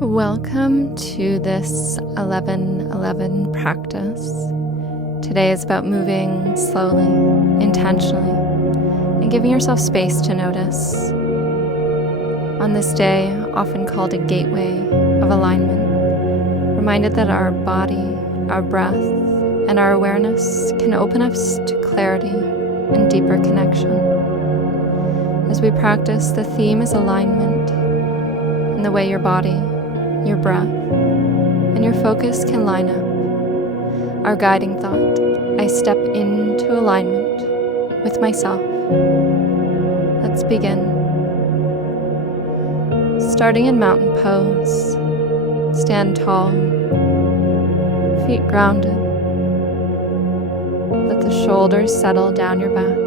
Welcome to this 11-11 practice. Today is about moving slowly, intentionally, and giving yourself space to notice. On this day, often called a gateway of alignment, reminded that our body, our breath, and our awareness can open us to clarity and deeper connection. As we practice, the theme is alignment in the way your body, your breath, and your focus can line up. Our guiding thought, I step into alignment with myself. Let's begin. Starting in mountain pose, stand tall, feet grounded. Let the shoulders settle down your back.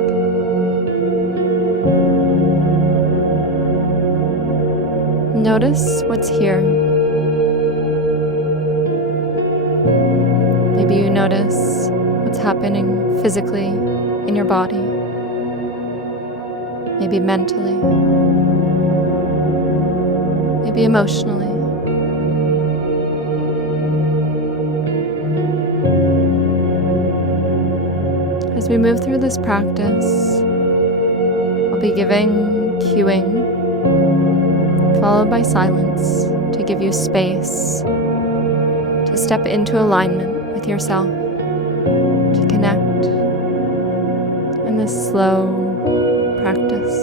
Notice what's here. Maybe you notice what's happening physically in your body, maybe mentally, maybe emotionally. As we move through this practice, I'll be giving cueing, followed by silence to give you space to step into alignment with yourself, to connect in this slow practice.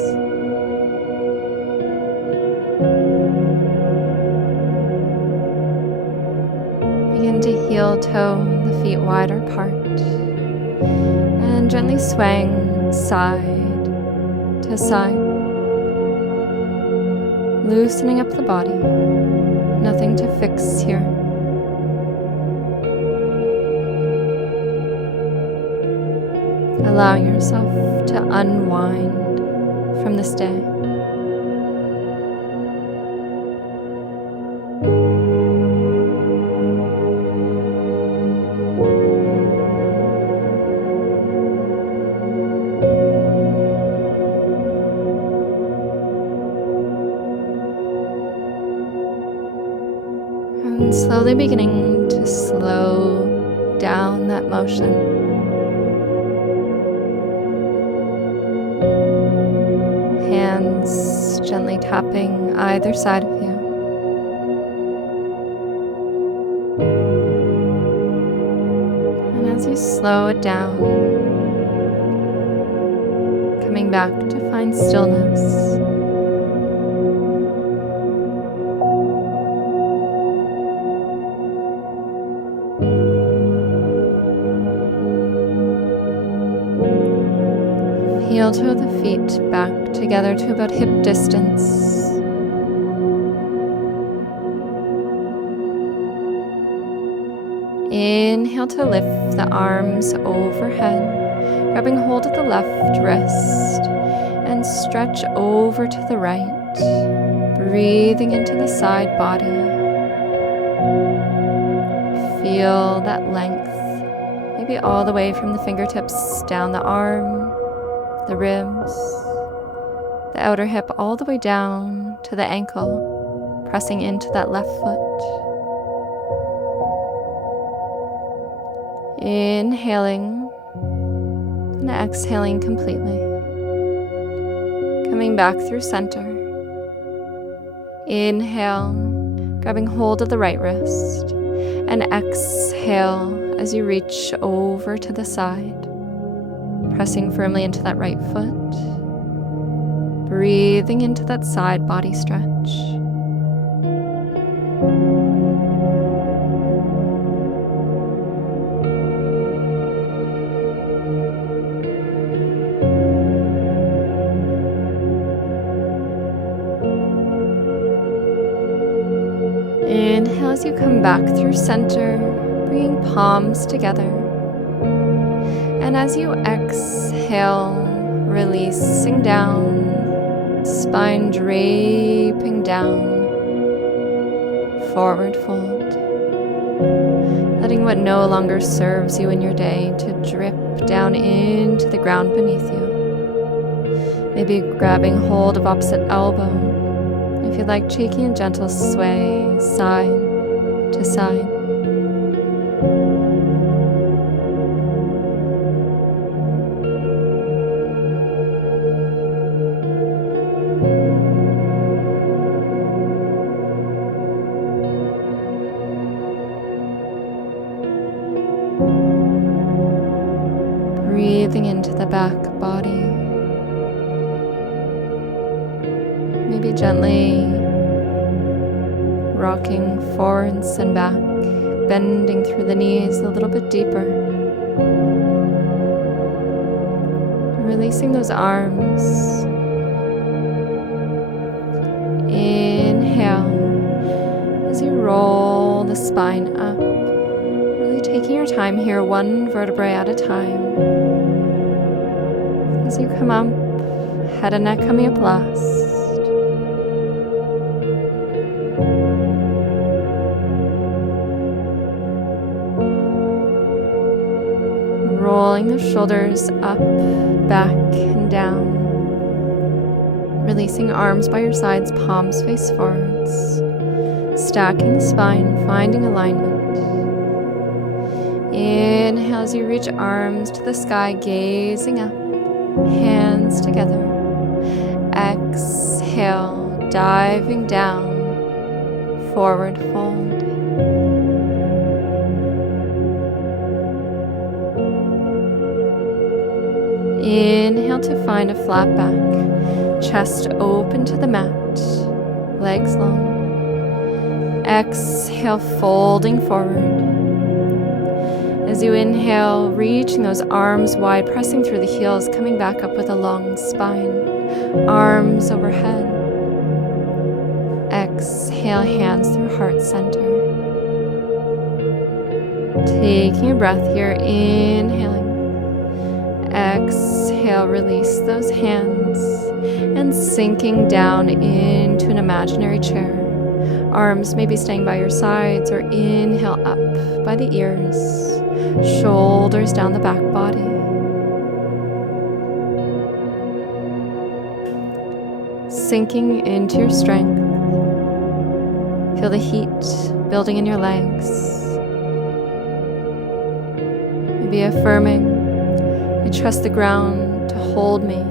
Begin to heel toe the feet wide apart and gently swaying side to side, loosening up the body. Nothing to fix here. Allowing yourself to unwind from this day. And slowly beginning to slow down that motion. Hands gently tapping either side of you. And as you slow it down, coming back to find stillness. Heel toe the feet back together to about hip distance. Inhale to lift the arms overhead, grabbing hold of the left wrist and stretch over to the right, breathing into the side body. Feel that length, maybe all the way from the fingertips down the arm, the ribs, the outer hip all the way down to the ankle, pressing into that left foot. Inhaling and exhaling completely. Coming back through center. Inhale, grabbing hold of the right wrist, and exhale as you reach over to the side. Pressing firmly into that right foot, breathing into that side body stretch. Inhale as you come back through center, bringing palms together. And as you exhale, releasing down, spine draping down, forward fold, letting what no longer serves you in your day to drip down into the ground beneath you. Maybe grabbing hold of opposite elbow if you'd like, taking a gentle sway side to side. Breathing into the back body. Maybe gently rocking forwards and back, bending through the knees a little bit deeper. Releasing those arms. Inhale as you roll the spine up. Really taking your time here, one vertebrae at a time. As you come up, head and neck coming up last. Rolling the shoulders up, back, and down. Releasing arms by your sides, palms face forwards. Stacking the spine, finding alignment. Inhale as you reach arms to the sky, gazing up, hands together. Exhale, diving down, forward fold. Inhale to find a flat back, chest open to the mat, legs long. Exhale, folding forward. As you inhale, reaching those arms wide, pressing through the heels, coming back up with a long spine, arms overhead. Exhale, hands through heart center. Taking a breath here, inhaling. Exhale, release those hands and sinking down into an imaginary chair. Arms maybe staying by your sides, or inhale up by the ears, shoulders down the back body. Sinking into your strength. Feel the heat building in your legs. Maybe affirming, I trust the ground to hold me.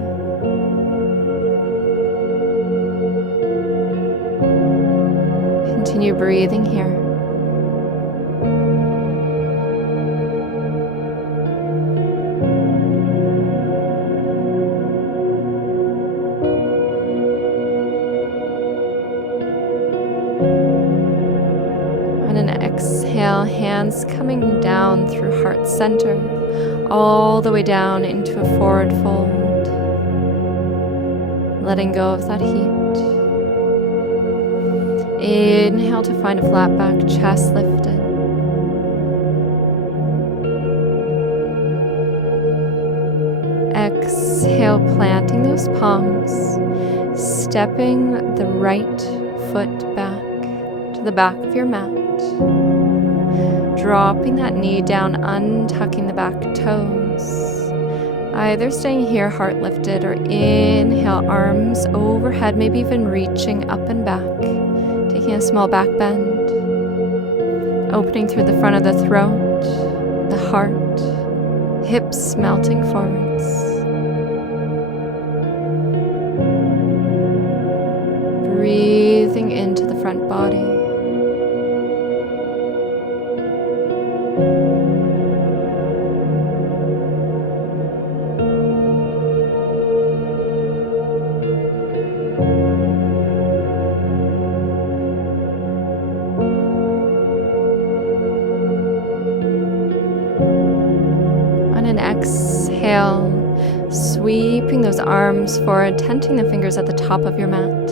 Continue breathing here. On an exhale, hands coming down through heart center, all the way down into a forward fold. Letting go of that heat. Inhale to find a flat back, chest lifted. Exhale, planting those palms, stepping the right foot back to the back of your mat. Dropping that knee down, untucking the back toes. Either staying here, heart lifted, or inhale, arms overhead, maybe even reaching up and back. Taking a small back bend. Opening through the front of the throat, the heart, hips melting forwards. Breathing into the front body. Exhale, sweeping those arms forward, tenting the fingers at the top of your mat.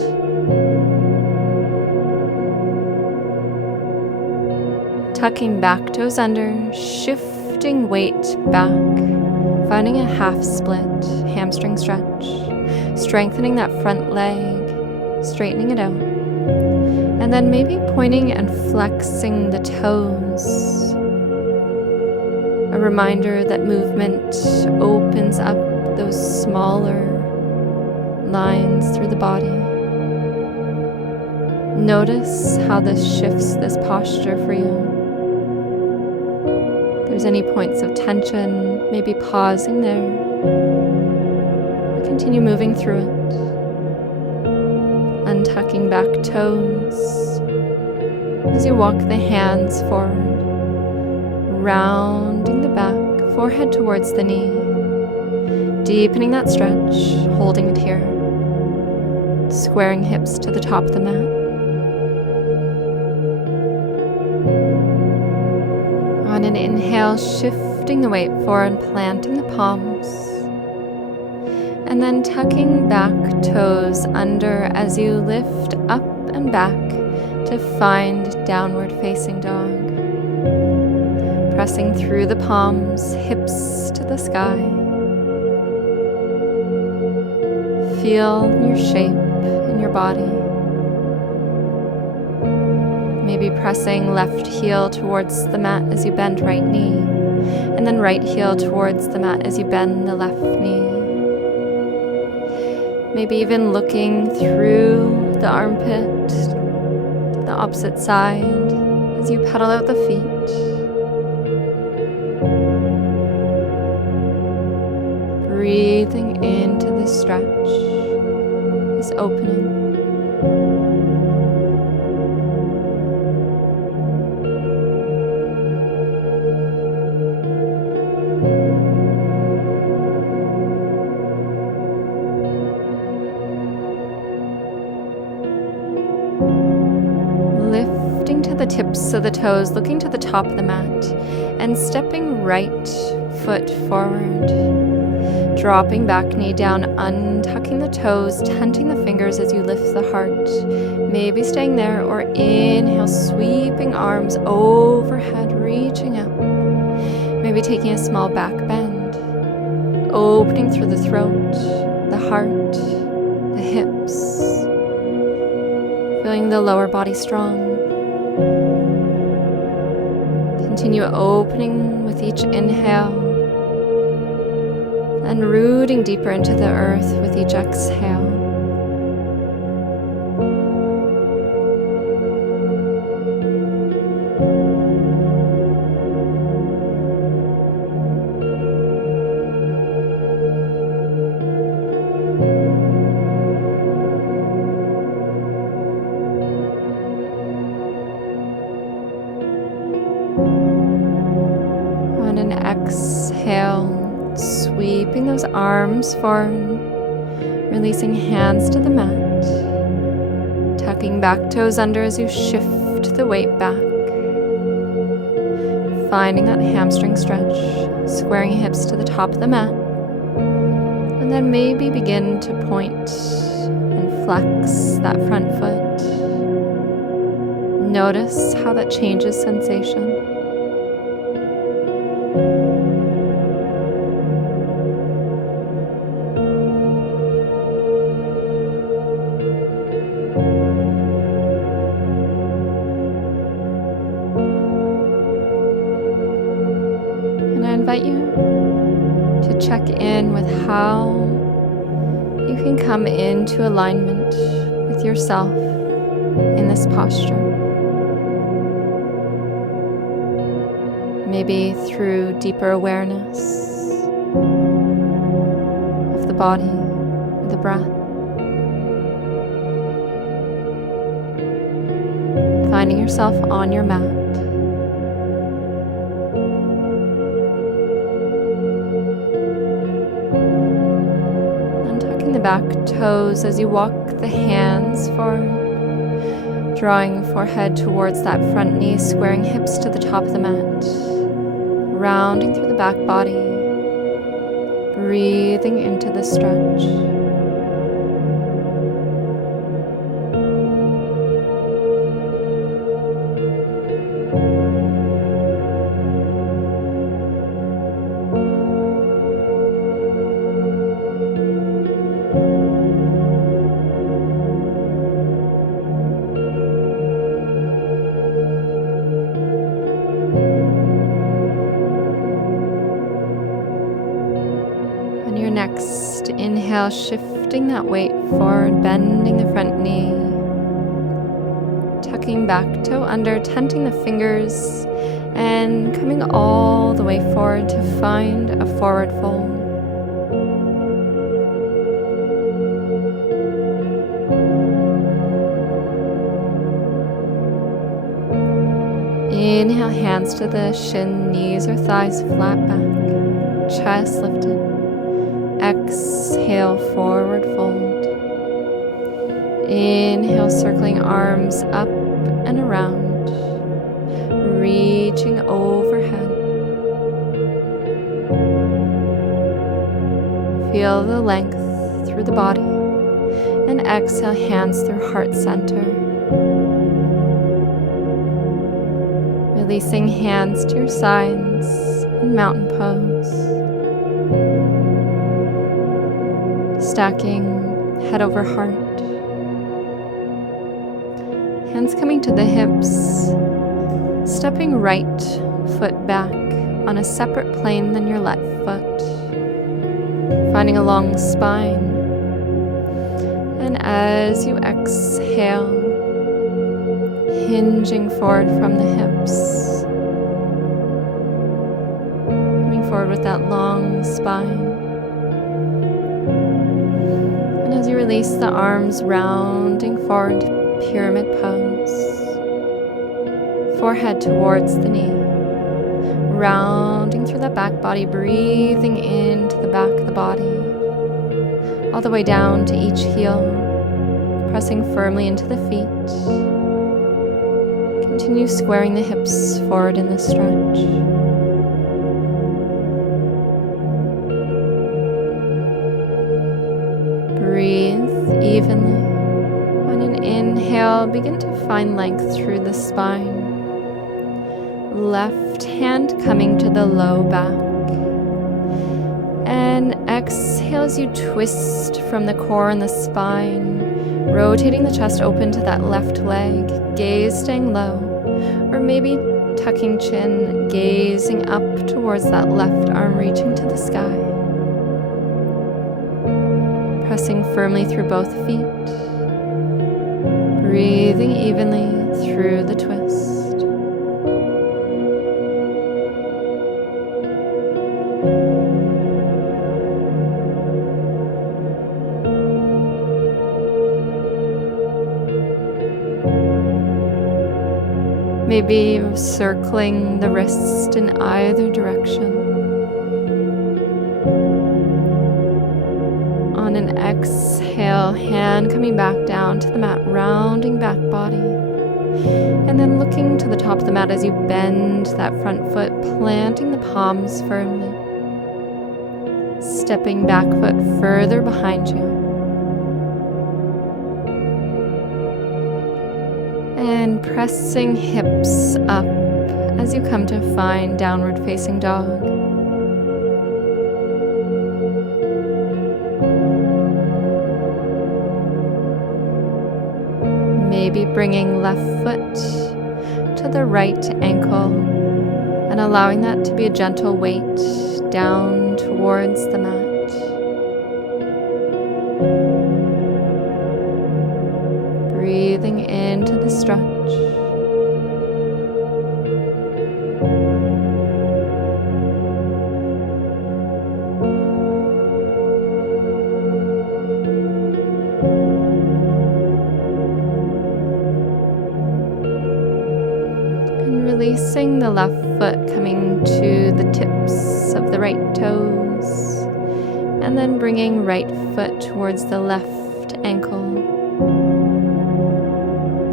Tucking back toes under, shifting weight back, finding a half split, hamstring stretch, strengthening that front leg, straightening it out. And then maybe pointing and flexing the toes. A reminder that movement opens up those smaller lines through the body. Notice how this shifts this posture for you. If there's any points of tension, maybe pausing there. Or continue moving through it. Untucking back toes as you walk the hands forward, rounding the back, forehead towards the knee, deepening that stretch, holding it here, squaring hips to the top of the mat. On an inhale, shifting the weight forward, planting the palms, and then tucking back toes under as you lift up and back to find downward facing dog. Pressing through the palms, hips to the sky. Feel your shape in your body. Maybe pressing left heel towards the mat as you bend right knee, and then right heel towards the mat as you bend the left knee. Maybe even looking through the armpit to the opposite side as you pedal out the feet. Breathing into this stretch, this opening. Lifting to the tips of the toes, looking to the top of the mat, and stepping right foot forward. Dropping back knee down, untucking the toes, tenting the fingers as you lift the heart. Maybe staying there, or inhale, sweeping arms overhead, reaching up. Maybe taking a small back bend, opening through the throat, the heart, the hips. Feeling the lower body strong. Continue opening with each inhale and rooting deeper into the earth with each exhale. On an exhale, sweeping those arms forward, releasing hands to the mat, tucking back toes under as you shift the weight back, finding that hamstring stretch, squaring hips to the top of the mat, and then maybe begin to point and flex that front foot. Notice how that changes sensation. And I invite you to check in with how you can come into alignment with yourself in this posture. Maybe through deeper awareness of the body, the breath. Finding yourself on your mat. Untucking the back toes as you walk the hands forward. Drawing forehead towards that front knee, squaring hips to the top of the mat. Rounding through the back body. Breathing into the stretch. On your next inhale, shifting that weight forward, bending the front knee. walking back toe under, tenting the fingers, and coming all the way forward to find a forward fold. Inhale, hands to the shin, knees or thighs flat back, chest lifted. Exhale, forward fold. Inhale, circling arms up and around, reaching overhead. Feel the length through the body, and exhale, hands through heart center. Releasing hands to your sides in mountain pose. Stacking head over heart. Hands coming to the hips. Stepping right foot back on a separate plane than your left foot. Finding a long spine. And as you exhale, hinging forward from the hips. Coming forward with that long spine. And as you release the arms, rounding forward, pyramid pose. Forehead towards the knee. Rounding through the back body, breathing into the back of the body. All the way down to each heel. Pressing firmly into the feet. Continue squaring the hips forward in the stretch. Breathe evenly. On an inhale, begin to find length through the spine. Left hand coming to the low back. And exhale as you twist from the core and the spine, rotating the chest open to that left leg, gaze staying low, or maybe tucking chin, gazing up towards that left arm, reaching to the sky. Pressing firmly through both feet. Breathing evenly through the twist. Maybe circling the wrist in either direction. On an exhale, hand coming back down to the mat, rounding back body. And then looking to the top of the mat as you bend that front foot, planting the palms firmly. Stepping back foot further behind you. And pressing hips up as you come to find downward facing dog. Maybe bringing left foot to the right ankle and allowing that to be a gentle weight down towards the mat. Breathing into the stretch. And releasing the left foot, coming to the tips of the right toes. And then bringing right foot towards the left ankle.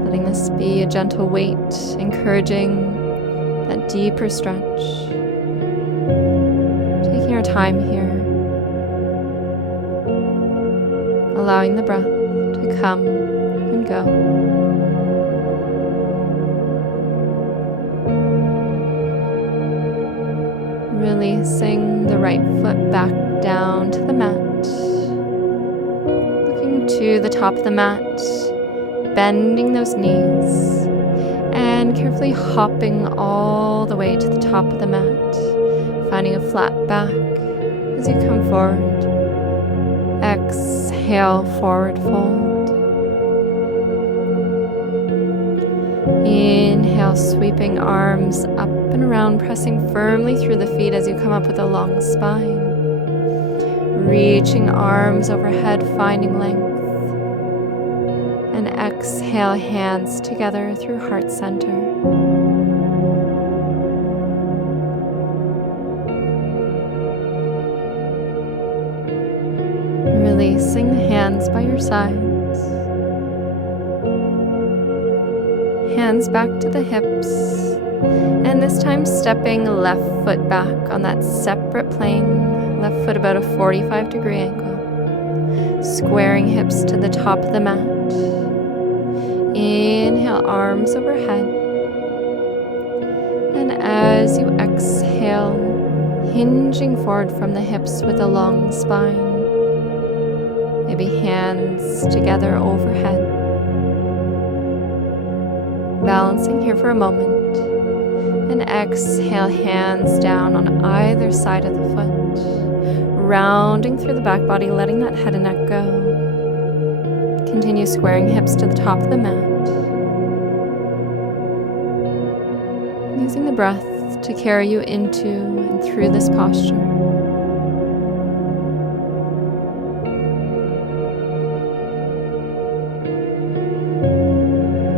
Letting this be a gentle weight, encouraging that deeper stretch. Taking our time here. Allowing the breath to come and go. Releasing the right foot back down to the mat. Looking to the top of the mat, bending those knees, and carefully hopping all the way to the top of the mat, finding a flat back as you come forward. Exhale, forward fold. Inhale, sweeping arms up and around, pressing firmly through the feet as you come up with a long spine. Reaching arms overhead, finding length. And exhale, hands together through heart center. Releasing the hands by your sides. Hands back to the hips. And this time stepping left foot back on that separate plane. Left foot about a 45-degree angle. Squaring hips to the top of the mat. Inhale, arms overhead. And as you exhale, hinging forward from the hips with a long spine. Maybe hands together overhead. Balancing here for a moment. And exhale, hands down on either side of the foot. Rounding through the back body, letting that head and neck go. Continue squaring hips to the top of the mat. Using the breath to carry you into and through this posture.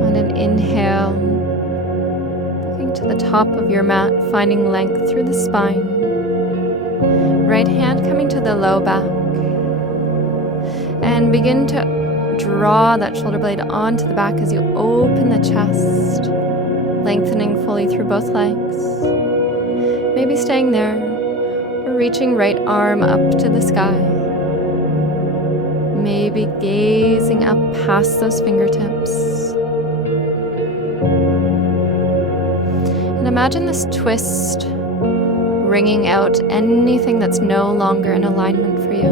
On an inhale, looking to the top of your mat, finding length through the spine. Right hand coming to the low back. And begin to draw that shoulder blade onto the back as you open the chest, lengthening fully through both legs. Maybe staying there or reaching right arm up to the sky. Maybe gazing up past those fingertips. And imagine this twist wringing out anything that's no longer in alignment for you.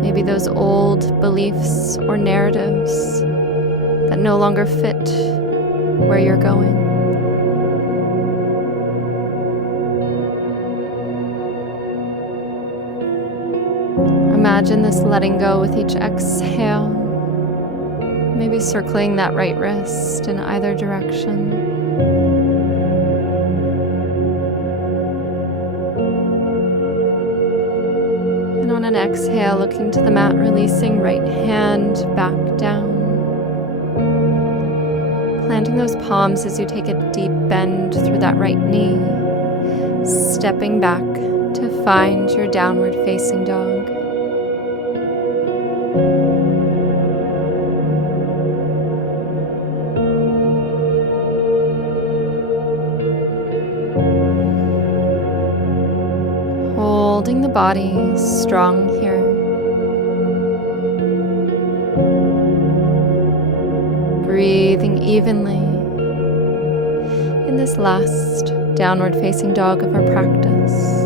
Maybe those old beliefs or narratives that no longer fit where you're going. Imagine this letting go with each exhale. Maybe circling that right wrist in either direction. And on an exhale, looking to the mat, releasing right hand back down. Planting those palms as you take a deep bend through that right knee. Stepping back to find your downward facing dog. Holding the body strong here. Breathing evenly in this last downward facing dog of our practice.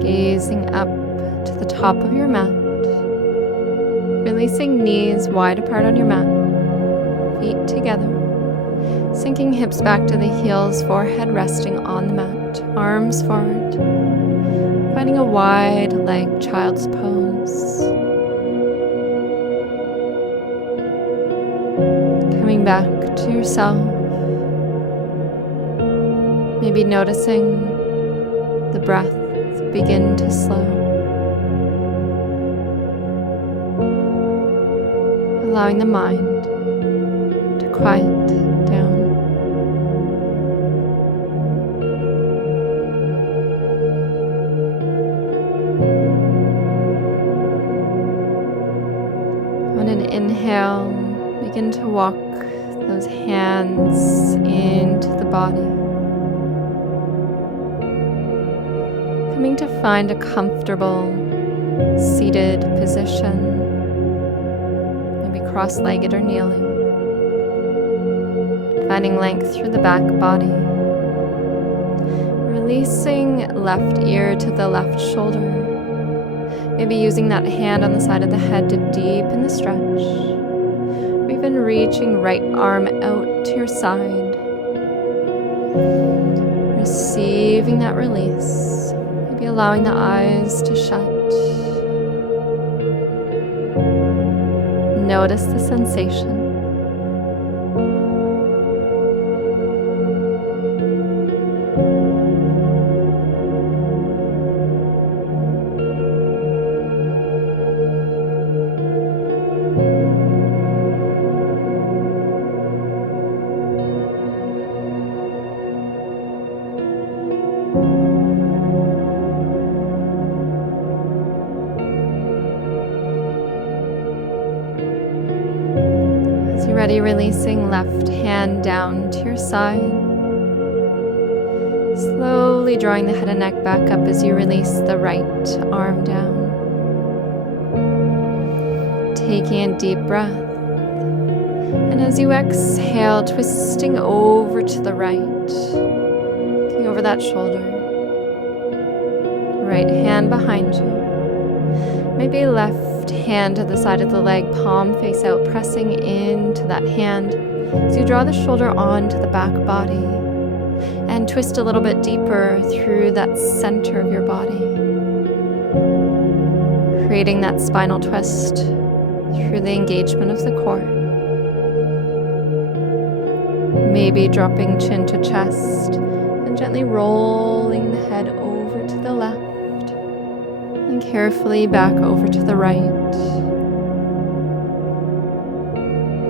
Gazing up to the top of your mat, releasing knees wide apart on your mat, feet together, sinking hips back to the heels, forehead resting on the mat, arms forward, finding a wide leg child's pose. Coming back to yourself, maybe noticing the breath begin to slow. Allowing the mind to quiet down. On an inhale, begin to walk those hands into the body. Coming to find a comfortable seated position, maybe cross-legged or kneeling. Finding length through the back body. Releasing left ear to the left shoulder. Maybe using that hand on the side of the head to deepen the stretch. Even reaching right arm out to your side. Receiving that release. Maybe allowing the eyes to shut. Notice the sensation. As you're ready, releasing left hand down to your side. Slowly drawing the head and neck back up as you release the right arm down. Taking a deep breath. And as you exhale, twisting over to the right. Looking over that shoulder. Right hand behind you. Maybe left hand to the side of the leg, palm face out, pressing into that hand. As you draw the shoulder onto the back body. And twist a little bit deeper through that center of your body. Creating that spinal twist through the engagement of the core. Maybe dropping chin to chest and gently rolling the head over to the left and carefully back over to the right.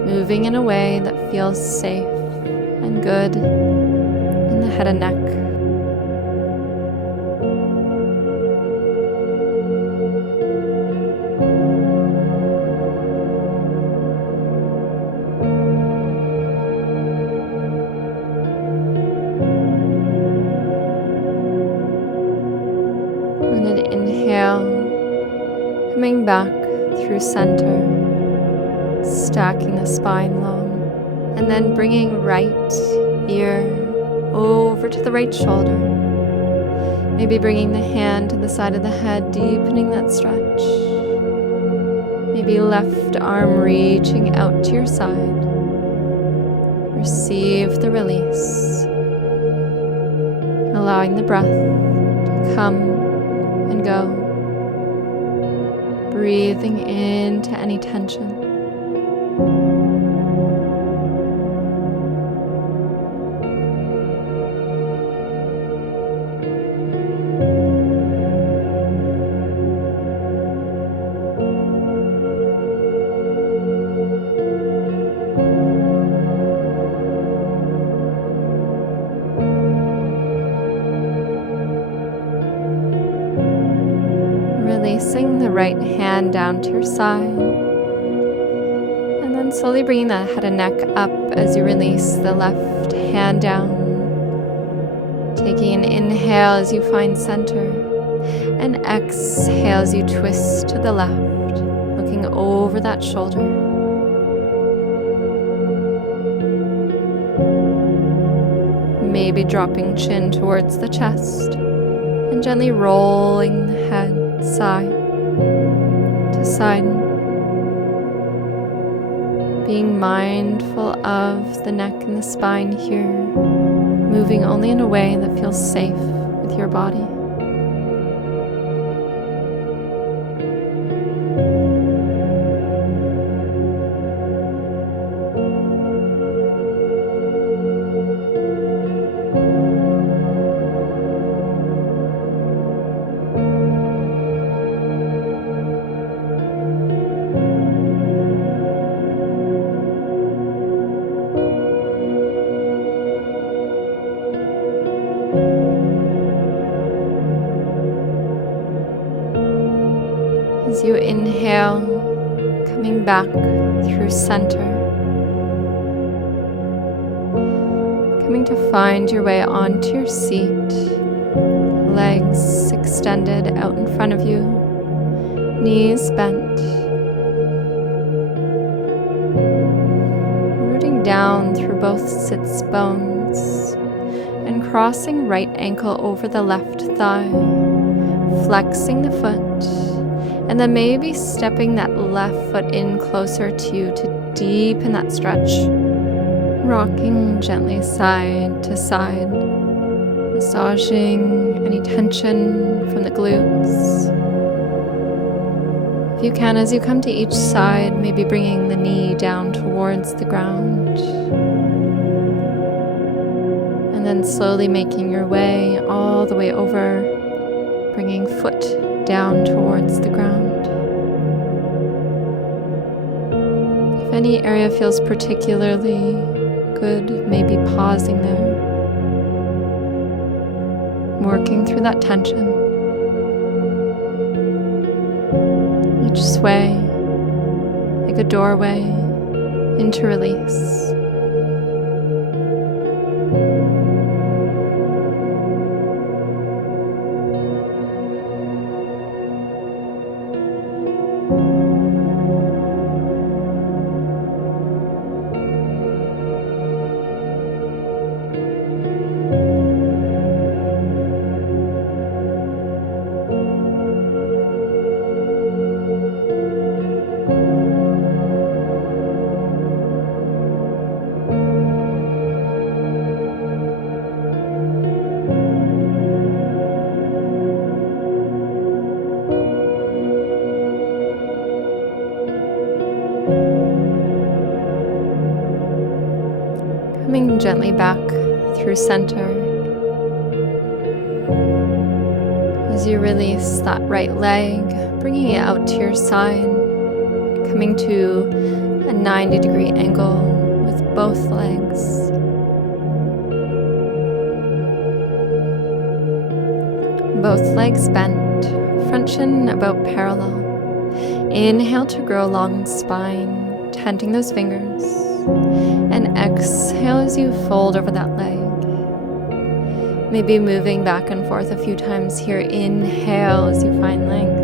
Moving in a way that feels safe and good in the head and neck. And an inhale, coming back through center, stacking the spine long, and then bringing right ear over to the right shoulder. Maybe bringing the hand to the side of the head, deepening that stretch. Maybe left arm reaching out to your side. Receive the release. Allowing the breath to come and go. Breathing into any tension. Releasing the right hand down to your side. And then slowly bringing the head and neck up as you release the left hand down. Taking an inhale as you find center. And exhale as you twist to the left, looking over that shoulder. Maybe dropping chin towards the chest and gently rolling the head side to side. Being mindful of the neck and the spine here, moving only in a way that feels safe with your body. As you inhale, coming back through center, coming to find your way onto your seat, legs extended out in front of you, knees bent, rooting down through both sits bones and crossing right ankle over the left thigh, flexing the foot. And then maybe stepping that left foot in closer to you to deepen that stretch, rocking gently side to side, massaging any tension from the glutes. If you can, as you come to each side, maybe bringing the knee down towards the ground. And then slowly making your way all the way over, bringing foot down towards the ground. If any area feels particularly good, maybe pausing there, working through that tension. Each sway, like a doorway into release. Coming gently back through center as you release that right leg, bringing it out to your side, coming to a 90-degree angle with both legs. Both legs bent, front shin about parallel. Inhale to grow long spine, tenting those fingers. And exhale as you fold over that leg. Maybe moving back and forth a few times here. Inhale as you find length.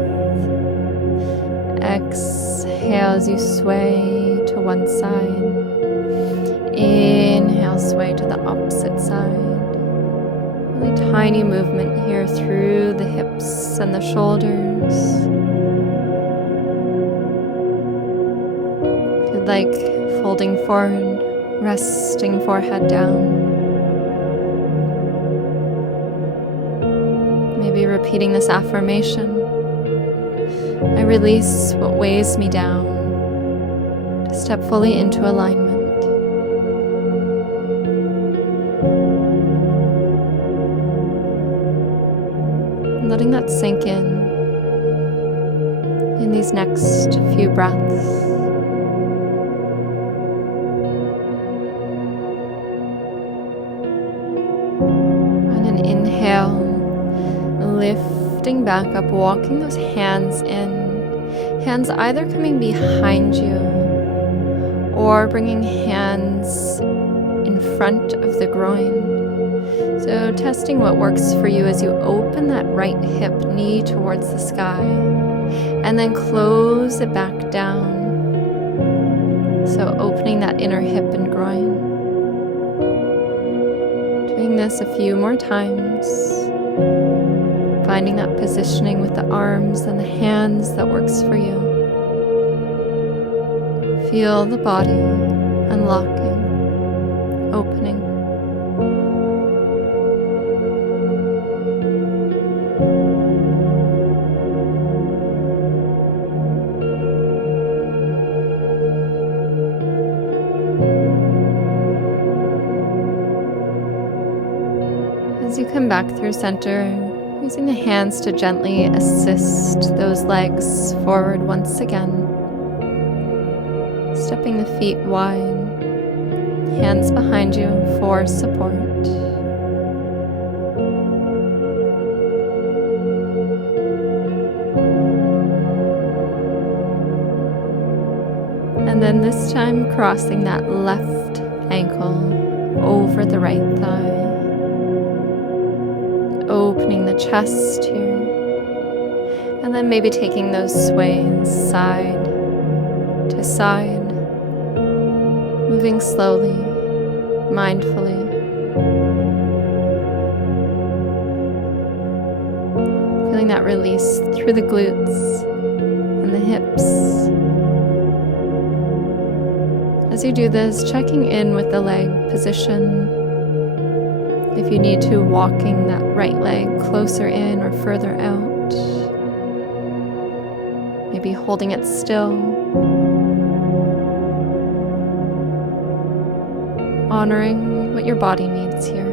Exhale as you sway to one side. Inhale, sway to the opposite side. Really tiny movement here through the hips and the shoulders. If you'd like, folding forward, resting forehead down. Maybe repeating this affirmation. I release what weighs me down to step fully into alignment. And letting that sink in these next few breaths. Inhale, lifting back up, walking those hands in. Hands either coming behind you or bringing hands in front of the groin. So testing what works for you as you open that right hip, knee towards the sky, and then close it back down. So opening that inner hip and groin. Doing this a few more times, finding that positioning with the arms and the hands that works for you. Feel the body unlocking, opening. As you come back through center, using the hands to gently assist those legs forward once again. Stepping the feet wide, hands behind you for support. And then this time crossing that left ankle over the right thigh. Opening the chest here, and then maybe taking those sways side to side, moving slowly, mindfully. Feeling that release through the glutes and the hips. As you do this, checking in with the leg position. If you need to, walking that right leg closer in or further out. Maybe holding it still. Honoring what your body needs here.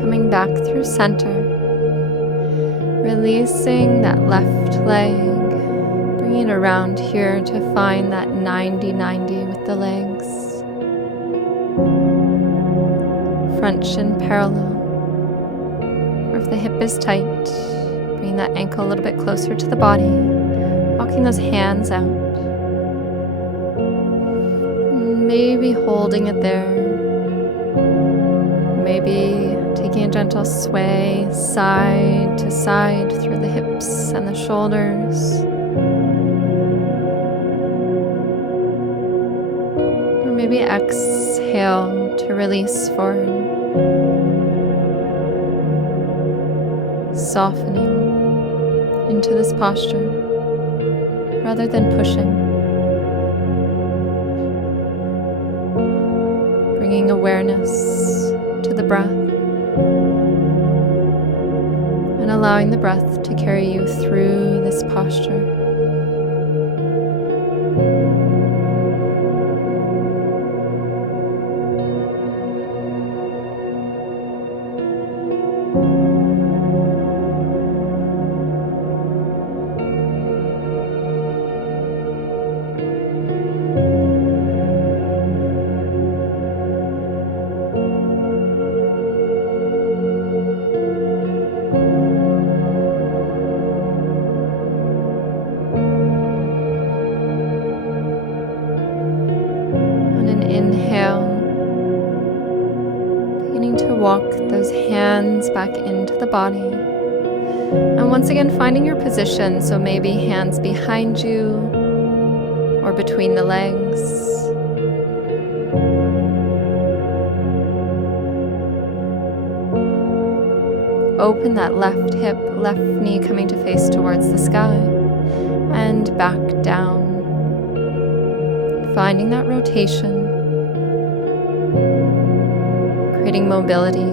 Coming back through center, releasing that left leg, bringing it around here to find that 90-90 with the legs. Front shin parallel, or if the hip is tight, bringing that ankle a little bit closer to the body, walking those hands out. Maybe holding it there. Maybe taking a gentle sway side to side through the hips and the shoulders. Or maybe exhale to release forward. Softening into this posture rather than pushing. Bringing awareness to the breath and allowing the breath to carry you through this posture. Inhale, beginning to walk those hands back into the body. And once again, finding your position, so maybe hands behind you or between the legs. Open that left hip, left knee coming to face towards the sky, and back down. Finding that rotation. Creating mobility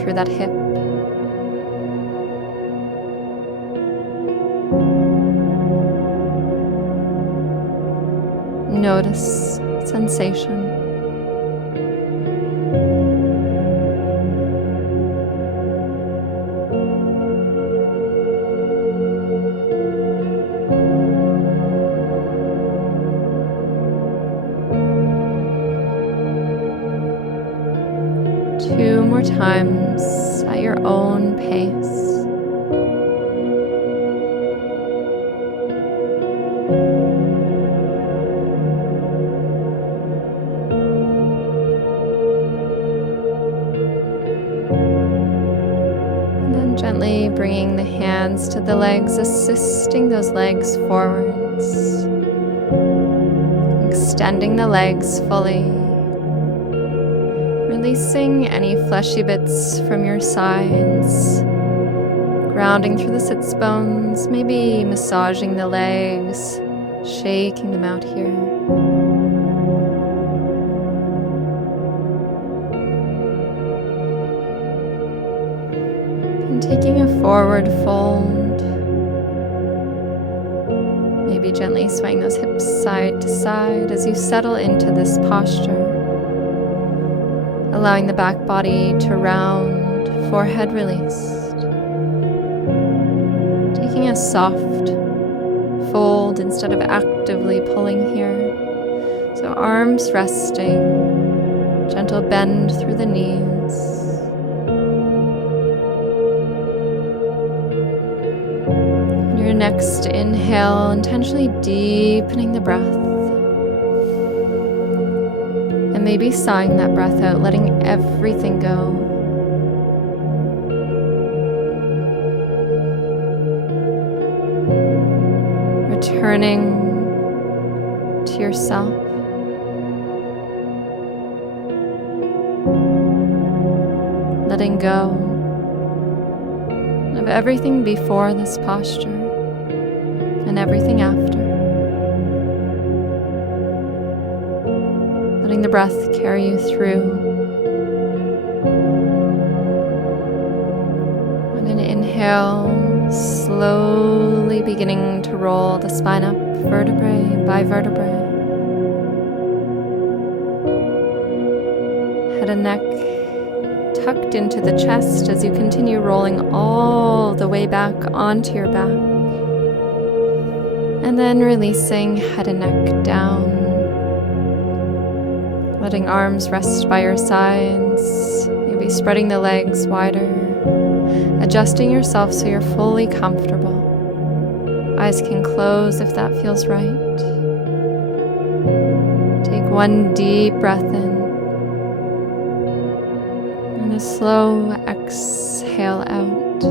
through that hip. Notice sensation. Two more times at your own pace. And then gently bringing the hands to the legs, assisting those legs forwards. Extending the legs fully. Releasing any fleshy bits from your sides, grounding through the sits bones, maybe massaging the legs, shaking them out here. And taking a forward fold, maybe gently swaying those hips side to side as you settle into this posture. Allowing the back body to round, forehead released. Taking a soft fold instead of actively pulling here. So So arms resting, gentle bend through the knees. On your next inhale, intentionally deepening the breath. And maybe sighing that breath out, letting everything go. Returning to yourself. Letting go of everything before this posture and everything after. Letting the breath carry you through. On an inhale, slowly beginning to roll the spine up vertebrae by vertebrae. Head and neck tucked into the chest as you continue rolling all the way back onto your back. And then releasing head and neck down. Letting arms rest by your sides. Maybe spreading the legs wider. Adjusting yourself so you're fully comfortable. Eyes can close if that feels right. Take one deep breath in. And a slow exhale out.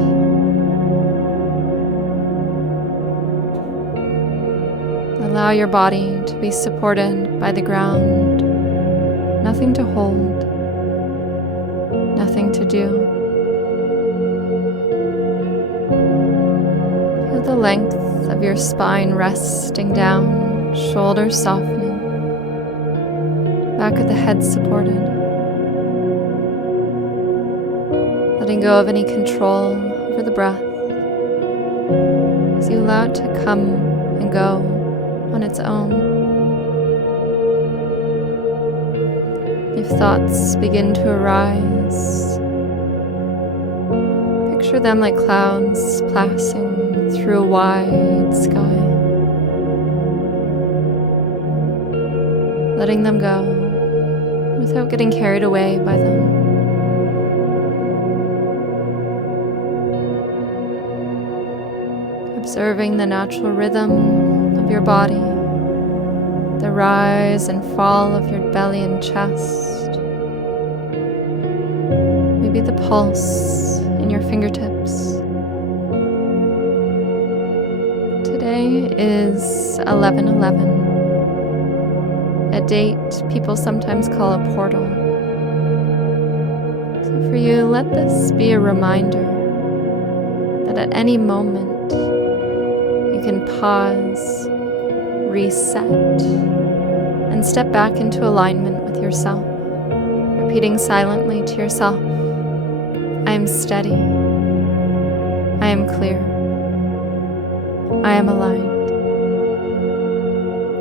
Allow your body to be supported by the ground. Nothing to hold. Nothing to do. Feel the length of your spine resting down, shoulders softening. Back of the head supported. Letting go of any control over the breath as you allow it to come and go on its own. If thoughts begin to arise, picture them like clouds passing through a wide sky. Letting them go without getting carried away by them. Observing the natural rhythm of your body, the rise and fall of your belly and chest, maybe the pulse in your fingertips. Today is 11/11, a date people sometimes call a portal. So for you, let this be a reminder that at any moment, you can pause, reset, and step back into alignment with yourself, repeating silently to yourself, I am steady, I am clear, I am aligned.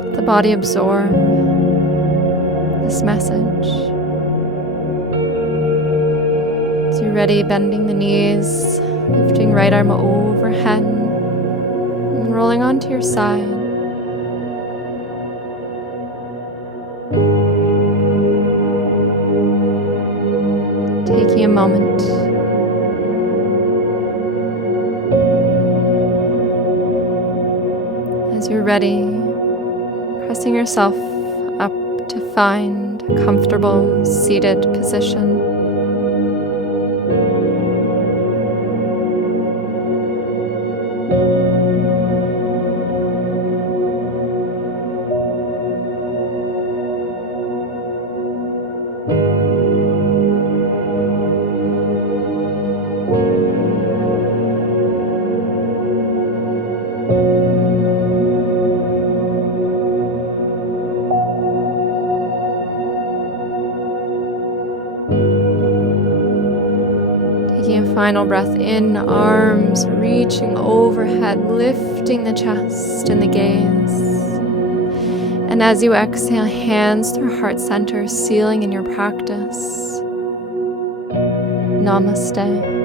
Let the body absorb this message. As you're ready, bending the knees, lifting right arm overhead, and rolling onto your side. Taking a moment as you're ready, pressing yourself up to find a comfortable seated position. Taking a final breath in, arms reaching overhead, lifting the chest and the gaze. And as you exhale, hands through heart center, sealing in your practice. Namaste.